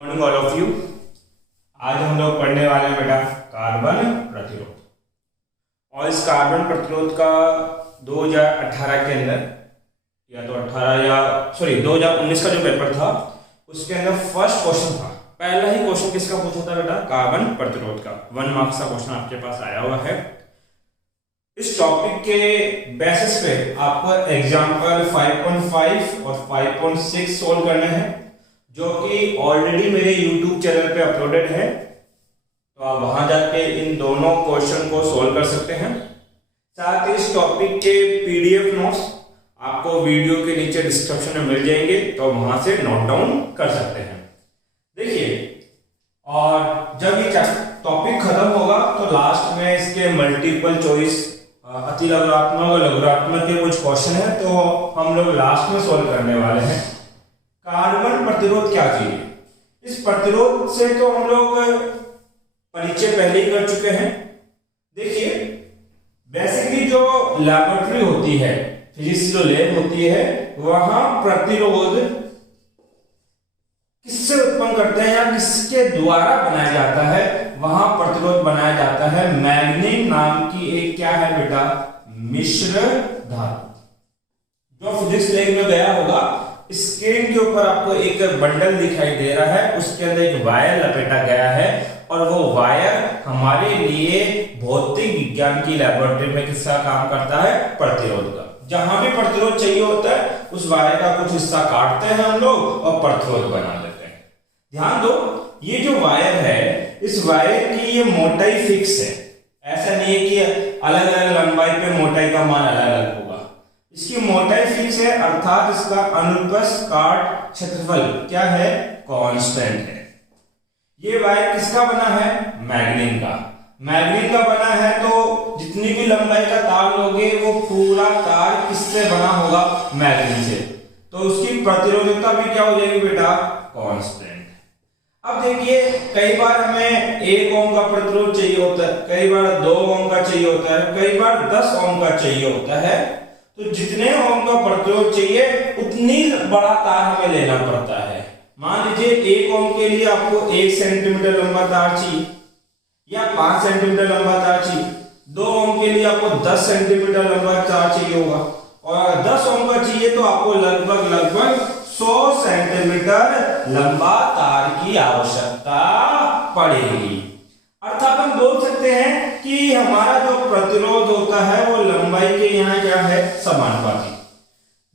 Morning all of you. आज हम लोग पढ़ने वाले हैं बेटा कार्बन प्रतिरोध। और इस कार्बन प्रतिरोध का 2018 के अंदर या तो 2019 का जो पेपर था उसके अंदर फर्स्ट क्वेश्चन था। पहला ही क्वेश्चन किसका पूछा था बेटा? कार्बन प्रतिरोध का 1 मार्क्स का क्वेश्चन आपके पास आया हुआ है। इस टॉपिक के बेसिस पे आपको एग्जाम्पल 5.5 और 5.6 सोल्व करने हैं, जो कि ऑलरेडी मेरे YouTube चैनल पे अपलोडेड है, तो आप वहां जाके इन दोनों क्वेश्चन को सोल्व कर सकते हैं। साथ ही इस टॉपिक के PDF नोट्स आपको वीडियो के नीचे डिस्क्रिप्शन में मिल जाएंगे, तो वहां से नोट डाउन कर सकते हैं। देखिए, और जब ये टॉपिक खत्म होगा तो लास्ट में इसके मल्टीपल चॉइस अति लघुरात्मक और लघुरात्मक के कुछ क्वेश्चन है, तो हम लोग लास्ट में सोल्व करने वाले हैं। कार्बन प्रतिरोध क्या चीज है? इस प्रतिरोध से तो हम लोग परिचय पहले ही कर चुके हैं। देखिए, बेसिकली जो लैबोरेटरी होती है, फिजिक्स जो लैब होती है, वहां प्रतिरोध किससे उत्पन्न करते हैं या किसके द्वारा बनाया जाता है? वहां प्रतिरोध बनाया जाता है मैग्नीज नाम की एक क्या है बेटा? मिश्र धातु। जो फिजिक्स लैब में गया होगा, स्क्रीन के ऊपर आपको एक बंडल दिखाई दे रहा है, उसके अंदर एक वायर लपेटा गया है, और वो वायर हमारे लिए भौतिक विज्ञान की लैबोरेटरी में किसका काम करता है? प्रतिरोध का। जहां भी प्रतिरोध चाहिए होता है, उस वायर का कुछ हिस्सा काटते हैं हम लोग और प्रतिरोध बना देते हैं। ध्यान दो, ये जो वायर है, इस वायर की ये मोटाई फिक्स है। ऐसा नहीं है कि अलग अलग लंबाई पे मोटाई का मान अलग अलग होगा। इसकी मोटाई फिक्स है, अर्थात इसका अनुप्रस्थ काट क्षेत्रफल क्या है? कांस्टेंट है। ये वायर किसका बना है? मैग्नीज का। मैग्नीज का बना है, तो जितनी भी लंबाई का तार लोगे वो पूरा तार किससे बना होगा? मैग्नीज से। तो उसकी प्रतिरोधकता भी क्या हो जाएगी बेटा? कांस्टेंट। अब देखिए, कई बार हमें 1 ओम का प्रतिरोध चाहिए होता है, कई बार 2 ओम का चाहिए होता है, कई बार 10 ओम का चाहिए होता है। तो जितने ओम का प्रतिरोध चाहिए उतनी बड़ा तार हमें लेना पड़ता है। मान लीजिए 1 ओम के लिए आपको 1 सेंटीमीटर लंबा तार चाहिए या 5 सेंटीमीटर लंबा तार चाहिए। 2 ओम के लिए आपको 10 सेंटीमीटर लंबा तार चाहिए होगा, और 10 ओम का चाहिए तो आपको लगभग 100 सेंटीमीटर लंबा तार की आवश्यकता पड़ेगी। अर्थात हम बोल सकते हैं कि हमारा जो प्रतिरोध होता है वो लंबाई के यहाँ क्या है? समानुपाती।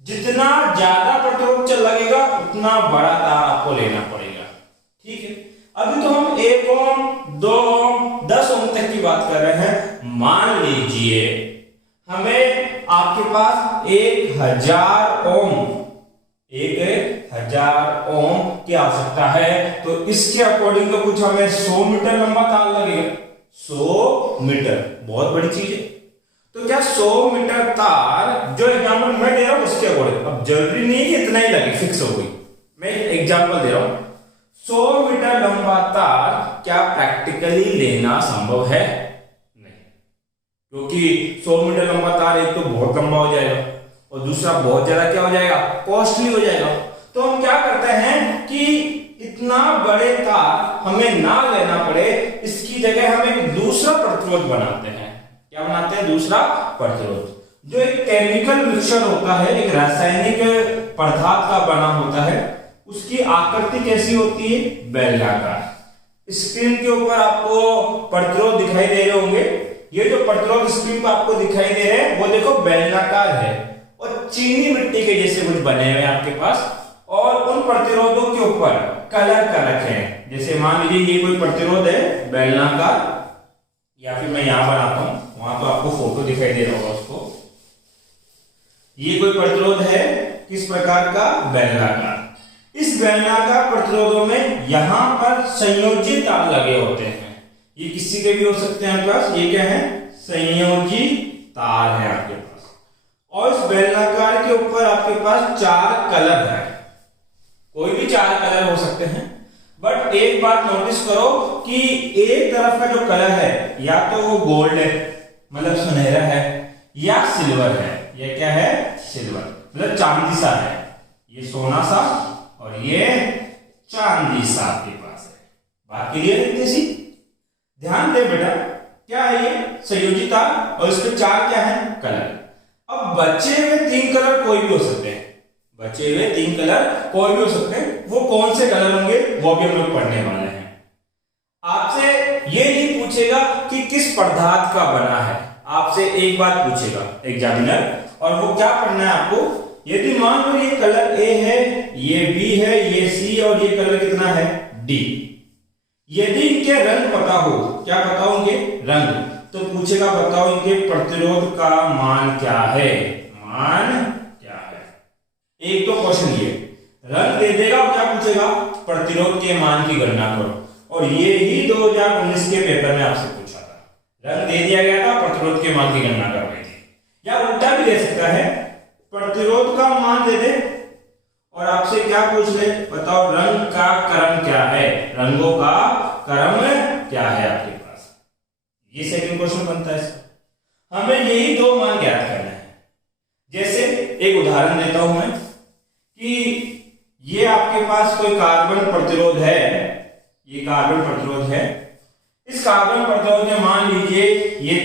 जितना ज्यादा प्रतिरोध चल लगेगा उतना बड़ा तार आपको लेना पड़ेगा। ठीक है, अभी तो हम 1 ओम, 2 ओम, 10 ओम तक की बात कर रहे हैं। मान लीजिए हमें आपके पास 1000 ओम 1000 ओम की आवश्यकता है, तो इसके अकॉर्डिंग तो कुछ हमें 100 मीटर लंबा तार लगेगा। 100 मीटर बहुत बड़ी चीज है। तो क्या 100 मीटर तार, जो एग्जांपल मैं दे रहा हूं उसके अकॉर्डिंग, अब जरूरी नहीं कि इतना ही लगे, फिक्स हो गई, मैं एग्जांपल दे रहा हूं। 100 मीटर लंबा तार क्या प्रैक्टिकली लेना संभव है? नहीं, क्योंकि 100 मीटर लंबा तार एक तो बहुत लंबा हो जाएगा और दूसरा बहुत ज्यादा क्या हो जाएगा? कॉस्टली हो जाएगा। तो हम क्या करते हैं कि इतना बड़े तार हमें ना लेना पड़े, इसकी जगह हम एक दूसरा प्रतिरोध बनाते हैं। क्या बनाते हैं? दूसरा प्रतिरोध, जो एक केमिकल मिक्सचर होता है, एक रासायनिक पदार्थ का बना होता है। उसकी आकृति कैसी होती है? बेलनाकार। स्क्रीन के ऊपर आपको प्रतिरोध दिखाई दे रहे होंगे। ये जो प्रतिरोध स्क्रीन पर आपको दिखाई दे रहे हैं वो देखो बेलनाकार है और चीनी मिट्टी के जैसे कुछ बने हुए आपके पास, और उन प्रतिरोधों के ऊपर कलर कर रखे हैं। जैसे मान लीजिए ये कोई प्रतिरोध है बेलनाकार, या फिर मैं यहां बनाता हूं, वहां तो आपको फोटो दिखाई दे रहा होगा उसको। ये कोई प्रतिरोध है किस प्रकार का? बेलनाकार। इस बेलनाकार प्रतिरोधों में यहां पर संयोजी तार लगे होते हैं। ये किसी के भी हो सकते हैं आपके पास। ये क्या है? संयोजी तार है आपके पास। और इस बेलनाकार के ऊपर आपके पास 4 कलर है। कोई भी 4 कलर हो सकते हैं, बट एक बात नोटिस करो कि एक तरफ का जो कलर है या तो वो गोल्ड है, मतलब सुनहरा है, या सिल्वर है। ये क्या है? सिल्वर, मतलब चांदी सा है। ये सोना सा और ये चांदी सा आपके पास है। बात क्लियर है इतनी सी? ध्यान दे बेटा, क्या है ये संयोजिता और इसके चार क्या है कलर। अब बचे हुए तीन कलर कोई भी हो सकते हैं, बचे हुए तीन कलर कोई भी हो सकते हैं। वो कौन से कलर होंगे वो भी हम लोग पढ़ने वाले हैं। आपसे ये नहीं पूछेगा कि किस पदार्थ का बना है, आपसे एक बात पूछेगा एग्जामिनर, और वो क्या पढ़ना है आपको। यदि मान लो ये कलर ए है, ये बी है, ये सी और ये कलर कितना है डी। यदि इनके रंग पता हो, क्या पता होंगे रंग, तो पूछेगा बताओ इनके प्रतिरोध का मान क्या है, मान क्या है। एक तो क्वेश्चन ये रंग दे देगा और क्या पूछेगा प्रतिरोध के मान की गणना करो, और ये ही 2019 के पेपर में आपसे पूछा था। रंग दे दिया गया था, प्रतिरोध के मान की गणना कर रही थी। या उल्टा भी दे सकता है, प्रतिरोध का मान दे दे और आपसे क्या पूछ ले बताओ रंग का क्रम क्या है, रंगों का क्रम क्या है आपके पास। ये सेकंड क्वेश्चन बनता है। हमें यही दो मान ज्ञात करना है। जैसे एक उदाहरण देता हूं मैं कि ये आपके पास कोई कार्बन प्रतिरोध है, ये कार्बन प्रतिरोध है। इस कार्बन प्रतिरोध में मान लीजिए ये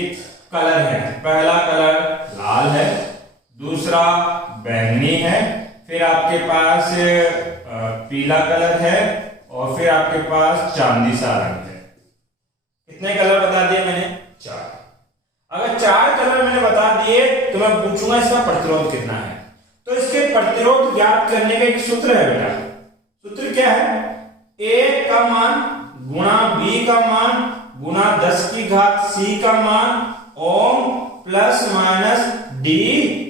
कलर है, पहला कलर लाल है, दूसरा बैंगनी है, फिर आपके पास पीला कलर है और फिर आपके पास चांदी सा रंग है। कितने कलर बता दिए मैंने? चार। अगर चार कलर मैंने बता दिए तो मैं पूछूंगा इसका प्रतिरोध कितना है। तो इसके प्रतिरोध ज्ञात करने का एक सूत्र है बेटा। सूत्र क्या है? ए का मान गुणा बी का मान गुणा 10 की घात सी का मान ओम प्लस माइनस डी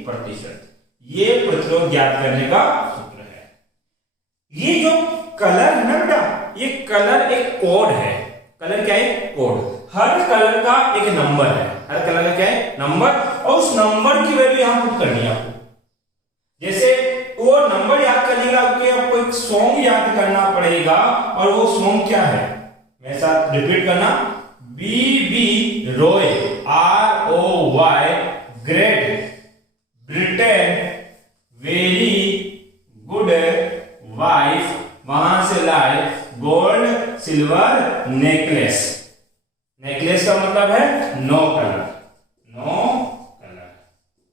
प्रतिशत। ये प्रतिरोध ज्ञात करने का सूत्र है। ये जो कलर है ना बेटा, ये कलर एक कोड है। कलर क्या है? कोड। हर कलर का एक नंबर है, हर कलर का क्या है? नंबर। और उस नंबर की वैल्यू यहां पुट करनी है आपको। जैसे वो नंबर याद करने का आपको एक सॉन्ग याद करना पड़ेगा, और वो सॉन्ग क्या है मेरे साथ रिपीट करना। B B Roy ROY Great Britain very good wife, वहां से लाए गोल्ड सिल्वर नेकलेस। नेकलेस का मतलब है 9 कलर, 9 कलर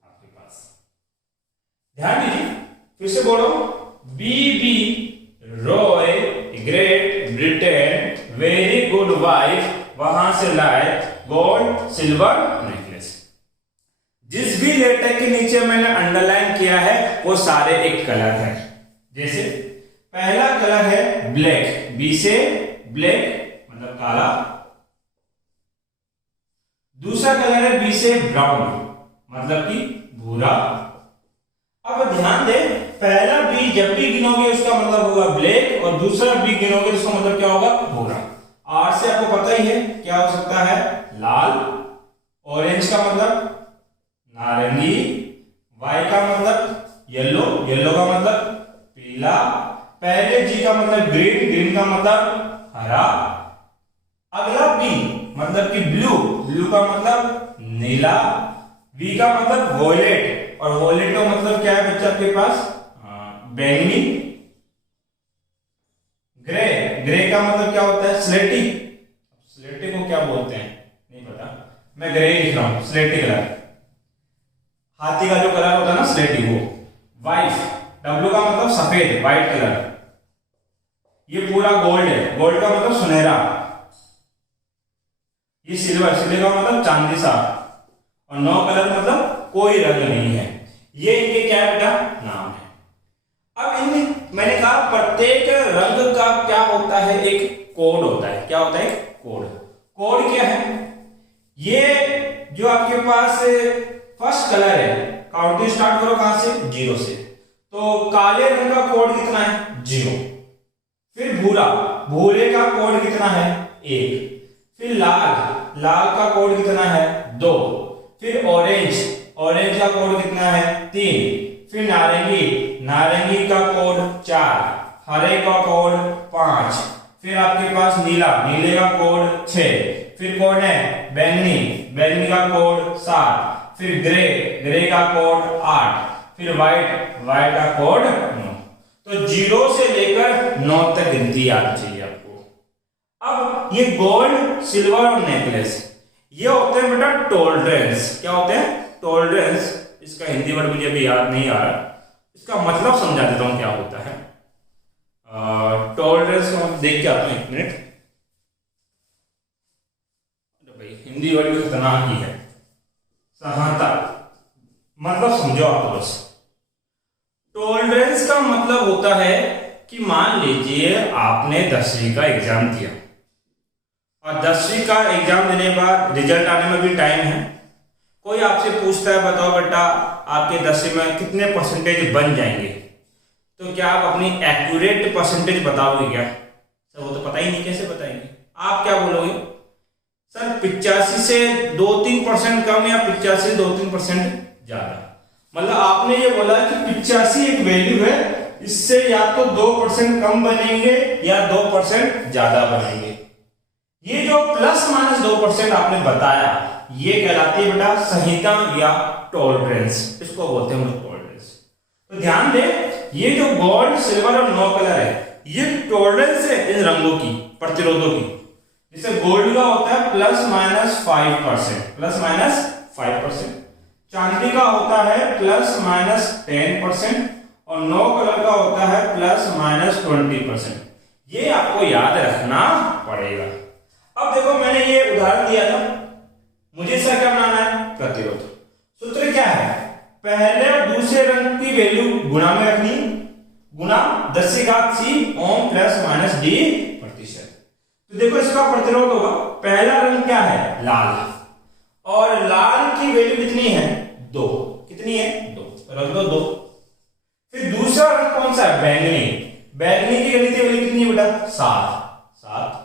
आपके पास। ध्यान दीजिए, फिर से बोलो। B B Roy Great Britain very good wife, वहां से लाए गोल्ड सिल्वर नेकलेस। जिस भी लेटर के नीचे मैंने अंडरलाइन किया है वो सारे एक कलर है। जैसे पहला कलर है ब्लैक, बी से ब्लैक मतलब काला। दूसरा कलर है बी से ब्राउन मतलब कि भूरा। अब ध्यान दे, पहला बी जब भी गिनोगे उसका मतलब होगा ब्लैक, और दूसरा बी गिनोगे उसका मतलब क्या होगा? भूरा। आर से आपको पता ही है क्या हो सकता है? लाल। ऑरेंज का मतलब नारंगी। वाई का मतलब येलो, येलो का मतलब पीला। पहले जी का मतलब ग्रीन, ग्रीन का मतलब हरा। अगला बी मतलब कि ब्लू, ब्लू का मतलब नीला। वी का मतलब वॉयलेट, और वॉयलेट का मतलब क्या है बच्चा आपके पास? बैंगनी। ग्रे, ग्रे का मतलब क्या होता है? स्लेटी। स्लेटी को क्या बोलते हैं नहीं पता, मैं ग्रे लिख रहा हूं, स्लेटी कलर। हाथी का जो कलर होता है ना स्लेटी, वो। वाइट, डब्लू का मतलब सफेद, व्हाइट कलर। ये पूरा गोल्ड है, गोल्ड का मतलब सुनहरा। ये सिल्वर, सिल्वर का मतलब चांदी सा। और 9 कलर मतलब कोई रंग नहीं है। ये इनके क्या है बेटा? नाम है। अब इन मैंने कहा प्रत्येक रंग का क्या होता है? एक कोड होता है। क्या होता है? कोड। कोड क्या है? ये जो आपके पास फर्स्ट कलर है, काउंटिंग स्टार्ट करो कहां से? 0 से। तो काले रंग का कोड कितना है? 0। फिर भूरा, भूरे का कोड कितना है? 1। फिर लाल, लाल का कोड कितना है? 2। फिर ऑरेंज, ऑरेंज का कोड कितना है? 3। फिर नारंगी, नारंगी का कोड 4। हरे का कोड 5। फिर आपके पास नीला, नीले का कोड 6। फिर कौन है? बैंगनी, बैंगनी का कोड 7। फिर ग्रे, ग्रे का कोड 8। फिर व्हाइट, व्हाइट का कोड 9। तो 0 से लेकर 9 तक गिनती आनी चाहिए आपको। अब ये गोल्ड, सिल्वर और नेकलेस ये होते हैं बेटा टॉलरेंस। क्या होते हैं? टॉलरेंस। इसका हिंदी वर्ड मुझे अभी याद नहीं आ रहा, इसका मतलब समझा देता हूं क्या होता है। टॉलरेंस को हम देख के आते हैं, एक मिनट। भाई हिंदी वर्ड भी खतरनाक ही है। सहनता मतलब समझो आप बस। टॉलरेंस का मतलब होता है कि मान लीजिए आपने 10वीं का एग्जाम दिया और 10वीं का एग्जाम देने के बाद रिजल्ट आने में भी टाइम है। कोई आपसे पूछता है बताओ बेटा आपके 10वीं में कितने परसेंटेज बन जाएंगे, तो क्या आप अपनी एक्यूरेट परसेंटेज बताओगे क्या? सर वो तो पता ही नहीं, कैसे बताएंगे? आप क्या बोलोगे? सर 85 से 2-3% कम या 85 से 2-3% ज्यादा। मतलब आपने ये बोला कि 85 एक वैल्यू है, इससे या तो 2% कम बनेंगे या 2% ज्यादा बनेंगे। ये जो प्लस माइनस 2% आपने बताया ये कहलाती है बेटा संहिता या टॉलरेंस, इसको बोलते हैं हम लोग टॉलरेंस। तो ध्यान दें ये जो गोल्ड, सिल्वर और 9 कलर है ये टॉलरेंस है इन रंगों की, प्रतिरोधों की। जैसे गोल्ड का होता है +-5%, +-5%। चांदी का होता है +-10% और 9 कलर का होता है +-20%। ये आपको याद रखना पड़ेगा। अब देखो मैंने ये उदाहरण दिया था, मुझे इसका क्या बनाना है? प्रतिरोध। सूत्र क्या है? पहले और दूसरे रंग की वैल्यू गुणा में रखनी, गुणा 10⁻⁶ ओम +-d%। तो देखो इसका प्रतिरोध होगा, पहला रंग क्या है? लाल, और लाल की वैल्यू कितनी है? 2। कितनी है? 2, रख दो 2। फिर दूसरा रंग कौन सा है? बैंगनी। बैंगनी की वैल्यू कितनी है बेटा? 7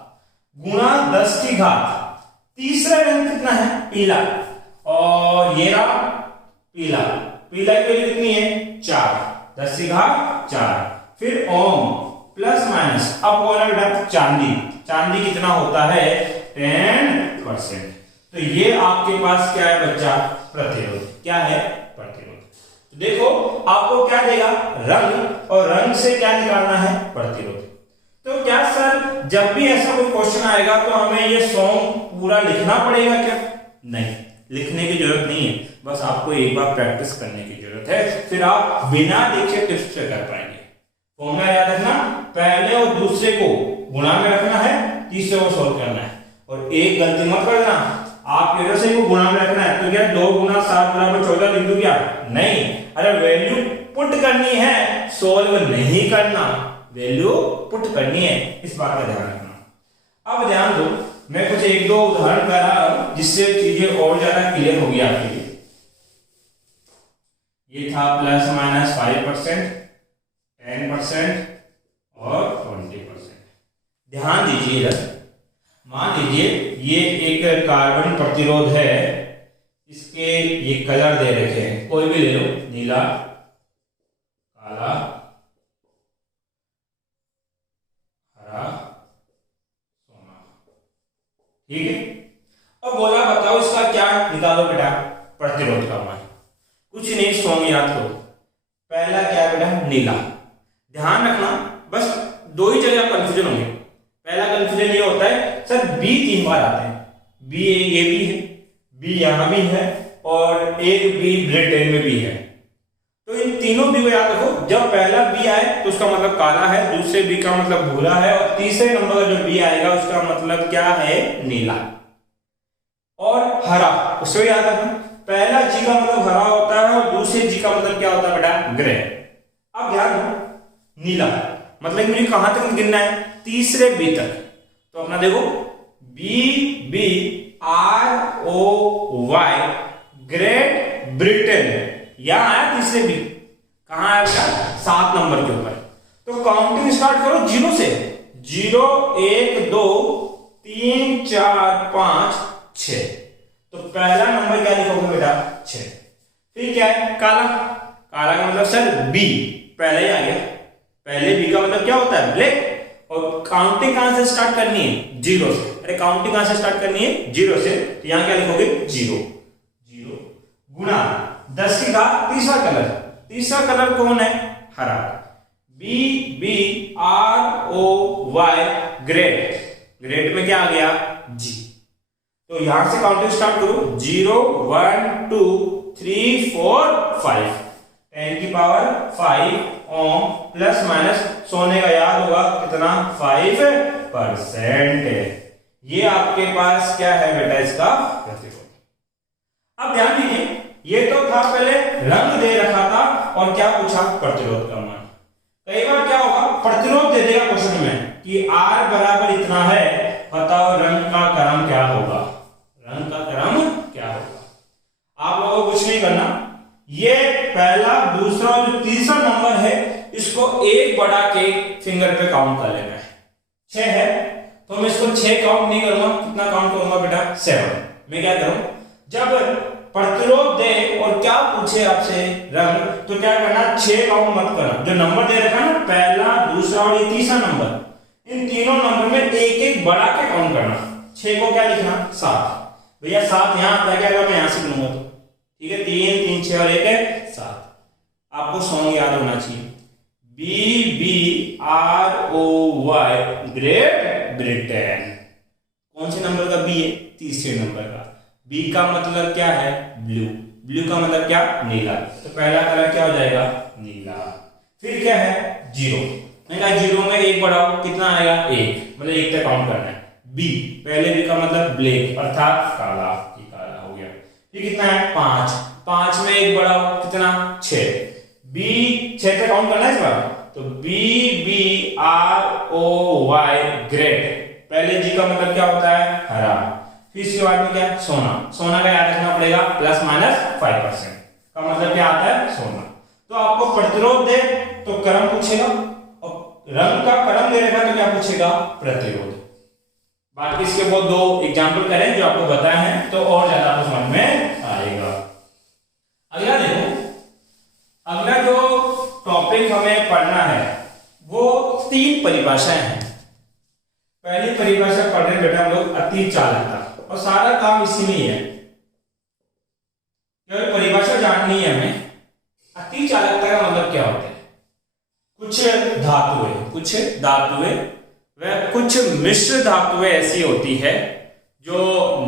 गुणा 10⁻। तीसरा रंग कितना है? पीला, और ये रहा पीला, पीला की वैल्यू कितनी है? 4, 10⁻⁴। फिर ओम +-, अब कौन है बेटा? चांदी। चांदी कितना होता है? 10%। तो ये आपके पास क्या है बच्चा? प्रतिरोध। क्या है? प्रतिरोध। तो देखो आपको क्या देगा? रंग, और रंग से क्या निकालना है? प्रतिरोध। तो क्या सर जब भी ऐसा कोई क्वेश्चन आएगा तो हमें ये सॉन्ग पूरा लिखना पड़ेगा क्या? नहीं, लिखने की जरूरत नहीं है, बस आपको एक बार प्रैक्टिस करने की जरूरत है, फिर आप बिना देखे टिप्स से कर पाएंगे। फॉर्मूला याद रखना, पहले और दूसरे को गुणा में रखना है, तीसरे को सॉल्व करना है। और एक गलती मत करना, आप इधर से को गुणा में रखना है तो क्या 2 × 7 = 14 लिख दूं क्या? नहीं, अरे वैल्यू पुट करनी है, सॉल्व नहीं करना, वैल्यू पुट करनी है, इस बात का ध्यान रखना। अब ध्यान दो, मैं कुछ 1-2 उदाहरण कर रहा हूं जिससे चीजें और ज्यादा क्लियर होगी आपके लिए। ये था +-5%, 10% और 20%। ध्यान दीजिए इधर, मान लीजिए ये एक कार्बन प्रतिरोध है, इसके ये कलर दे रखे हैं, कोई भी ले लो, नीला, काला, हरा, सोना, ठीक है। अब बोला बताओ इसका क्या निकालो बेटा? प्रतिरोध का मान। कुछ नहीं, सॉन्ग याद करो। पहला क्या है बेटा? नीला। ध्यान रखना, बस 2 ही जगह कंफ्यूजन होंगे। पहला कंफ्यूजन ये होता है सर बी 3 बार आते हैं, बी ये भी है, बी यहां भी है, और एक बी ब्रिटेन में भी है। तो इन तीनों बी को याद रखो, जब पहला बी आए तो उसका मतलब काला है, दूसरे बी का मतलब भूरा है, और तीसरे नंबर का जो बी आएगा उसका मतलब क्या है? नीला। और हरा, उसको याद रखना, पहला जी का मतलब हरा होता है और दूसरे जी का मतलब क्या होता है बेटा? ग्रे। अब ध्यान दो, नीला मतलब मुझे कहां तक गिनना है? तीसरे बी तक। तो अपना देखो, BBROY ग्रेट ब्रिटेन, यहां आया तीसरे बी, कहां आया बेटा? 7 नंबर के ऊपर। तो काउंटिंग स्टार्ट करो 0 से, 0 1 2 3 4 5 6। तो पहला नंबर क्या लिखोगे बेटा? 6। फिर क्या है? काला। काला का मतलब सर बी, पहले ही आ गया, पहले बी का मतलब क्या होता है? ब्लैक। और काउंटिंग कहां से स्टार्ट करनी है? 0 से। अरे काउंटिंग कहां से स्टार्ट करनी है? 0 से। तो यहां क्या लिखोगे? 0 गुणा 10⁻, तीसरा कलर। तीसरा कलर कौन है? हरा। BBROY ग्रेड, ग्रेड में क्या आ गया G। तो यहां से काउंटिंग स्टार्ट करो 0 1 2 3 4 5 10 की पावर 5 ओम प्लस माइनस सोने का याद होगा कितना 5%। ये आपके पास क्या है बेटा इसका प्रतिरोध। अब ध्यान दीजिए ये तो था पहले रंग दे रखा था और क्या पूछा प्रतिरोध का मान। कई बार क्या होगा प्रतिरोध दे देगा क्वेश्चन में कि R बराबर इतना है, बताओ रंग का क्रम क्या होगा, रंग का क्रम क्या होगा। आप लोगों को कुछ नहीं करना, ये पहला दूसरा और जो तीसरा नंबर है इसको एक बढ़ा के फिंगर पे काउंट कर लेना है। 6 है तो मैं इसको 6 काउंट नहीं करूंगा, कितना काउंट करूंगा बेटा 7। मैं क्या करूं जब प्रतिरोध दे और क्या पूछे आपसे रंग, तो क्या करना 6 काउंट मत करना, जो नंबर दे रखा ना पहला दूसरा और ये तीसरा नंबर, इन तीनों नंबर में एक एक बढ़ा के काउंट करना। 6 को क्या लिखना 7, भैया 7 यहां आता है क्या, अगर मैं यहां से लूंगा तो ठीक है 3 3 6 और 1 है 7। आपको सॉन्ग याद होना चाहिए BBROY ग्रेट ब्रिटेन। कौन से नंबर का बी है, तीसरे नंबर का। बी का मतलब क्या है ब्लू, ब्लू का मतलब क्या नीला, तो पहला कलर क्या हो जाएगा नीला। फिर क्या है 0, मैंने कहा 0 में 1 बढ़ाओ कितना आएगा 1, मतलब 1 तक काउंट करना है। बी पहले बी का मतलब ब्लैक अर्थात काला, ये काला हो गया। फिर कितना है 5, 5 में 1 बढ़ाओ कितना 6, बी 6 तक काउंट करना है इस बार, तो BBROY ग्रेट, पहले जी का मतलब क्या होता है हरा, फिर इसके बाद में क्या सोना, सोना का याद रखना पड़ेगा प्लस माइनस 5% का मतलब क्या आता है सोना। तो आपको प्रतिरोध दे तो क्रम पूछेगा और रंग का क्रम दे रहेगा तो क्या पूछेगा प्रतिरोध। बाकी इसके वो 2 एग्जांपल करें जो आपको बताए हैं तो और ज्यादा आपको समझ में आएगा। अगला देखो, अगला जो टॉपिक हमें पढ़ना है वो 3 परिभाषाएं हैं। पहली परिभाषा पढ़ रहे बेटा हम लोग अति चालकता, और सारा काम इसी में ही है, केवल परिभाषा जाननी है हमें। अति चालकता का मतलब क्या होता है, कुछ धातुएं वह कुछ मिश्र धातुएं ऐसी होती है जो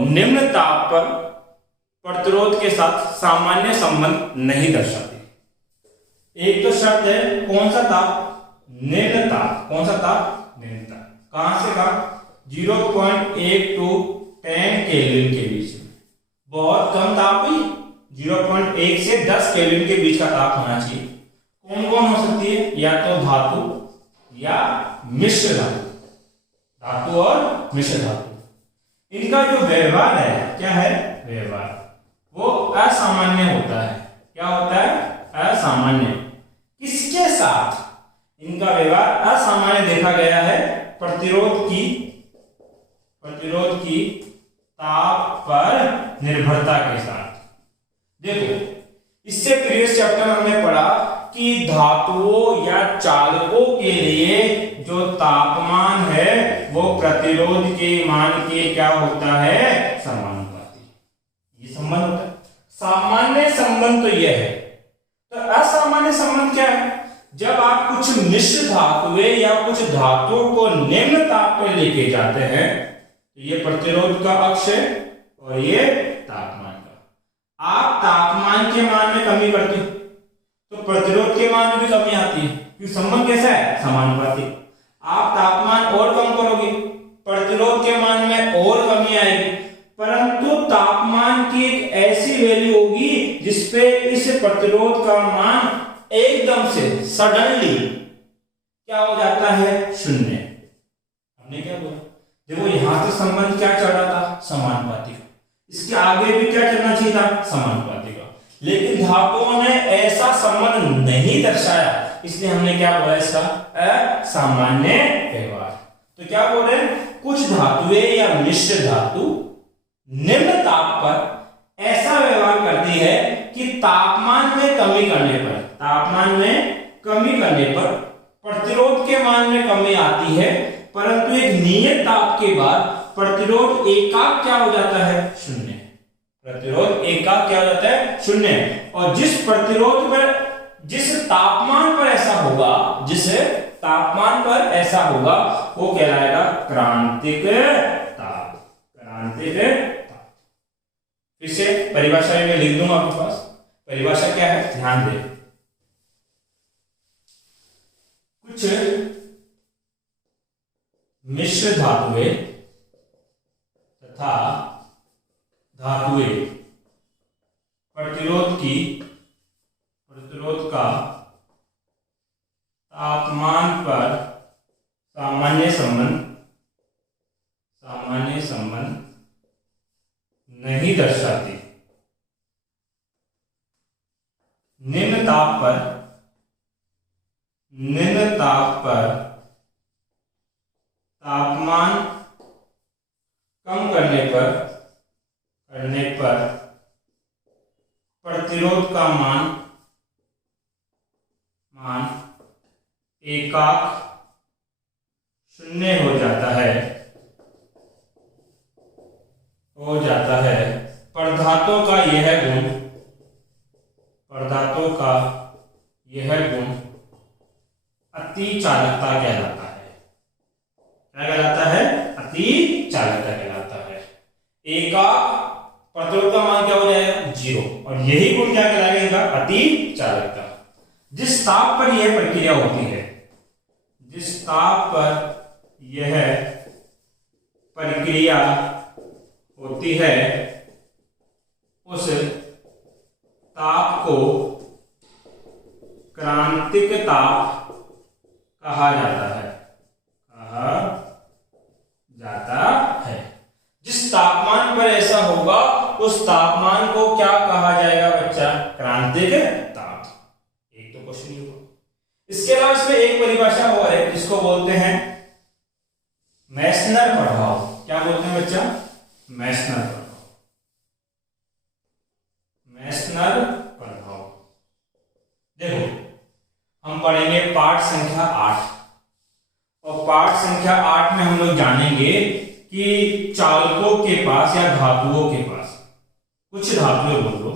निम्न ताप पर प्रतिरोध के साथ सामान्य संबंध नहीं दर्शाती। एक तो शर्त है कौन सा ताप, निम्न ताप। कौन सा ताप, निम्न ताप। कहां से कहा 0.8 to 10 केल्विन के बीच में, बहुत कम ताप भी 0.1 से 10 केल्विन के बीच का ताप होना चाहिए। कौन कौन हो सकती है, या तो धातु या मिश्र धातु, धातु और मिश्र धातु। इनका जो व्यवहार है क्या है, व्यवहार वो असामान्य होता है। क्या होता है असामान्य। किसके साथ इनका व्यवहार असामान्य देखा गया है, प्रतिरोध की ताप पर निर्भरता के साथ। देखो इससे प्रीवियस चैप्टर में हमने पढ़ा कि धातुओं या चालकों के लिए जो तापमान है वो प्रतिरोध के मान के क्या होता है समानुपाती। ये संबंध होता है। सामान्य संबंध तो यह है। तो असामान्य संबंध क्या है, जब आप कुछ मिश्र धातुएं या कुछ धातुओं को निम्न ताप पर लेके जाते हैं तो ये प्रतिरोध का अक्ष है और ये तापमान का। आप तापमान के मान में कमी करते हो तो प्रतिरोध के मान में भी कमी आती है, क्योंकि संबंध कैसा है समानुपाती। आप तापमान और कम करोगे प्रतिरोध के मान में और कमी आएगी, परंतु तापमान की एक ऐसी वैल्यू होगी जिसपे इस प्रतिरोध का मान एकदम से सडनली क्या हो जाता है शून्य। हमने क्या बोला, देखो यहां तो संबंध क्या चल रहा था समानुपाती का, इसके आगे भी क्या चलना चाहिए था समानुपाती का, लेकिन धातुओं ने ऐसा संबंध नहीं दर्शाया, इसलिए हमने क्या बोला इसका असामान्य व्यवहार। तो क्या बोल रहे हैं, कुछ धातुएं या मिश्र धातु निम्न ताप पर ऐसा व्यवहार करती है कि तापमान में कमी करने पर प्रतिरोध के मान में कमी आती है, परंतु एक नियत ताप के बाद प्रतिरोध एकाक क्या हो जाता है शून्य। प्रतिरोध एकाक क्या हो जाता है शून्य। और जिस प्रतिरोध पर जिस तापमान पर ऐसा होगा, जिस तापमान पर ऐसा होगा वो कहलाएगा क्रांतिक ताप। क्रांतिक ताप। फिर से परिभाषा में लिख दूंगा आपके पास। परिभाषा क्या है, ध्यान दें। कुछ मिश्र धातुएं तथा धातुएं प्रतिरोध का तापमान पर सामान्य संबंध नहीं दर्शाती। निम्न ताप पर तापमान कम करने पर प्रतिरोध का मान एकाक शून्य हो जाता है। पदार्थों का यह गुण अति चालकता कहलाता है। क्या कहलाता है? अति चालकता कहलाता है। एकाक प्रतिरोध का मान क्या हो जाएगा? 0। और यही गुण क्या कहलाएगा? अति चालकता। जिस ताप पर यह प्रक्रिया होती है, जिस ताप पर यह प्रक्रिया होती है, उस ताप को क्रांतिक ताप कहा जाता है। जिस तापमान पर ऐसा होगा उस तापमान को क्या कहा जाएगा बच्चा? क्रांतिक ताप। एक तो क्वेश्चन ही हुआ। इसके अलावा इसमें एक परिभाषा और है जिसको बोलते हैं मेसनर प्रभाव। क्या बोलते हैं बच्चा? मेसनर प्रभाव। मेसनर प्रभाव देखो, हम पढ़ेंगे पाठ संख्या 8 और पाठ संख्या 8 में हम लोग जानेंगे कि चालकों के पास या धातुओं के पास, कुछ धातुएं बोलो,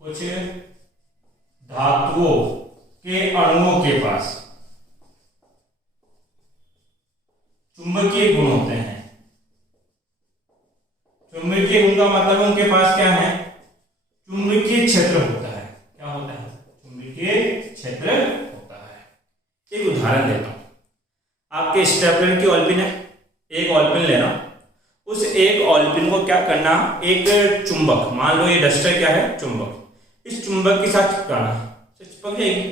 कुछ धातुओं के अणुओं के पास चुंबकीय गुण होते हैं। चुंबकीय गुण का मतलब उनके पास क्या है? चुंबकीय क्षेत्र होता है। क्या होता है? चुंबकीय क्षेत्र होता है। एक उदाहरण देता हूं। आपके स्टेपलर की ऑलपिन है, एक ऑलपिन लेना, उस एक ऑलपिन को क्या करना? एक चुंबक, मान लो ये डस्टर क्या है? चुंबक। इस चुंबक के साथ चिपकाना, चिपक जाएगी।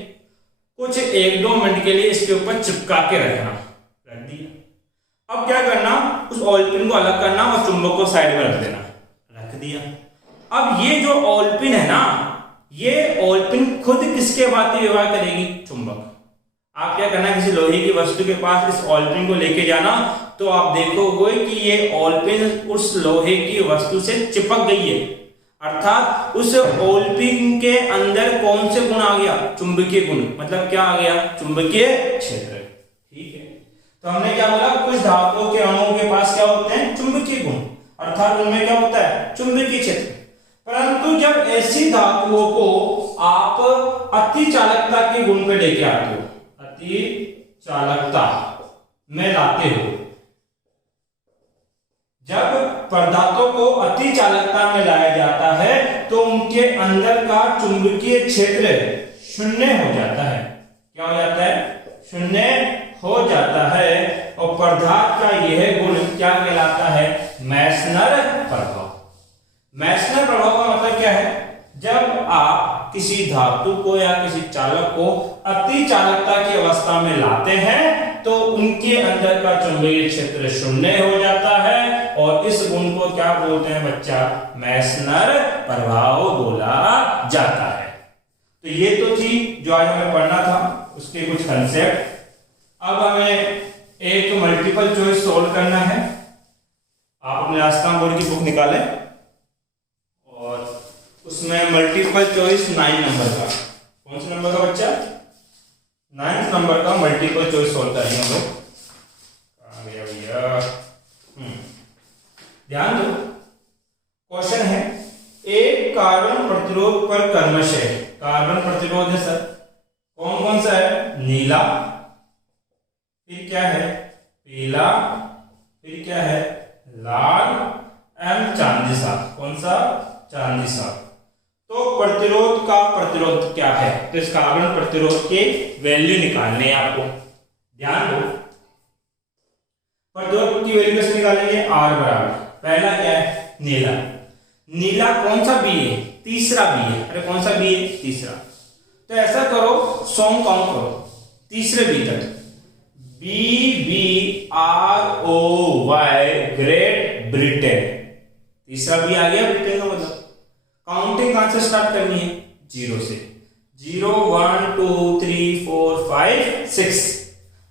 कुछ 1-2 मिनट के लिए इसके ऊपर चिपका के रखना, रख दिया। अब क्या करना? उस ऑलपिन को अलग करना और चुंबक को साइड में रख देना, रख दिया। अब ये जो ऑलपिन है ना, ये ऑलपिन खुद किसके भांति व्यवहार करेगी? चुंबक। आप क्या करना? किसी लोहे की वस्तु के पास इस ऑलपिन को लेके जाना, तो आप देखोगे कि ये ऑलपिन उस लोहे की वस्तु से चिपक गई है। अर्थात उस ऑलपिन के अंदर कौन से गुण आ गया? चुंबकीय गुण। मतलब क्या आ गया? चुंबकीय क्षेत्र। ठीक है, तो हमने क्या बोला? कुछ धातुओं के अणुओं के पास क्या होते हैं? चुंबकीय गुण। अर्थात उनमें क्या होता है? चुंबकीय क्षेत्र। परंतु जब ऐसी धातुओं को आप अति चालकता के गुण पे लेके आते हो, अति चालकता में लाते हो, जब पदार्थों को अति चालकता में लाया जाता है तो उनके अंदर का चुंबकीय क्षेत्र शून्य हो जाता है। क्या हो जाता है? शून्य हो जाता है। और पदार्थ का यह गुण क्या कहलाता है? मेसनर प्रभाव। मेसनर प्रभाव का मतलब क्या है? जब आप किसी धातु को या किसी चालक को अति चालकता की अवस्था में लाते हैं तो उनके अंदर का चुंबकीय क्षेत्र शून्य हो जाता है, और इस गुण को क्या बोलते हैं बच्चा? मेसनर प्रभाव बोला जाता है। तो ये तो थी जो आज हमें पढ़ना था, उसके कुछ कंसेप्ट। अब हमें एक मल्टीपल चॉइस सॉल्व करना है। आप अपने आस्था बोर्ड की बुक निकालें और उसमें मल्टीपल चॉइस 9 नंबर का, कौन से नंबर का बच्चा? 9th नंबर का मल्टीपल चॉइस सॉल्व करेंगे हम लोग। आ गया भैया। ध्यान दो, क्वेश्चन है एक कार्बन प्रतिरोध पर क्रमशः, कार्बन प्रतिरोध है सर, कौन कौन सा है? नीला, फिर क्या है? पीला, फिर क्या है? लाल एंड चांदी सा। कौन सा? चांदी सा। तो प्रतिरोध का प्रतिरोध क्या है? तो इस कार्बन प्रतिरोध के वैल्यू निकालने हैं आपको, ध्यान दो। प्रतिरोध की वैल्यू कैसे निकालेंगे? R बराबर, पहला क्या है? नीला। नीला कौन सा बी है? तीसरा बी है। अरे कौन सा बी है? तीसरा। तो ऐसा करो, सॉन्ग काउंट करो तीसरे बी तक। BBROY, great Britain. तीसरा बी आ गया ब्रिटेन का मतलब। काउंटिंग कहां से स्टार्ट करनी है? 0 से। 0 1 2 3 4 5 6।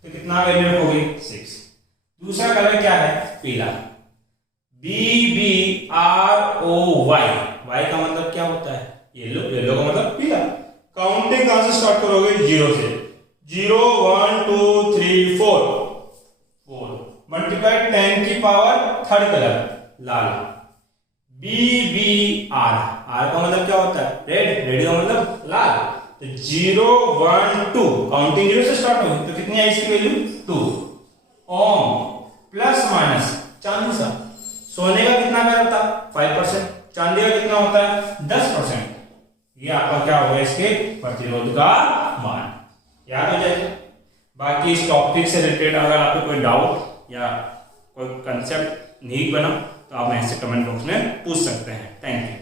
तो कितना वैल्यू हो गई? 6। दूसरा कलर क्या है? पीला। BBROY, वाई का मतलब क्या होता है? येलो। येलो का मतलब पीला। काउंटिंग कहां से स्टार्ट करोगे? 0 से। 0 1 2 3 4 मल्टीप्लाई 10 की पावर थर्ड कलर लाल। BBR, R का मतलब क्या होता है? रेड। रेड का मतलब लाल। तो 0 1 2 काउंटिंग 0 से स्टार्ट होगी, तो कितनी आई इसकी वैल्यू? 2 ओम। प्लस माइनस चांदी सा। सोने का कितना मेरा था? 5%। चांदी का कितना होता है? 10%। ये आपका क्या होगा? इसके प्रतिरोध का मान याद हो जाएगा। बाकी इस टॉपिक से रिलेटेड अगर आपको कोई डाउट या कोई कंसेप्ट नहीं बना तो आप ऐसे कमेंट बॉक्स में पूछ सकते हैं। Thank you.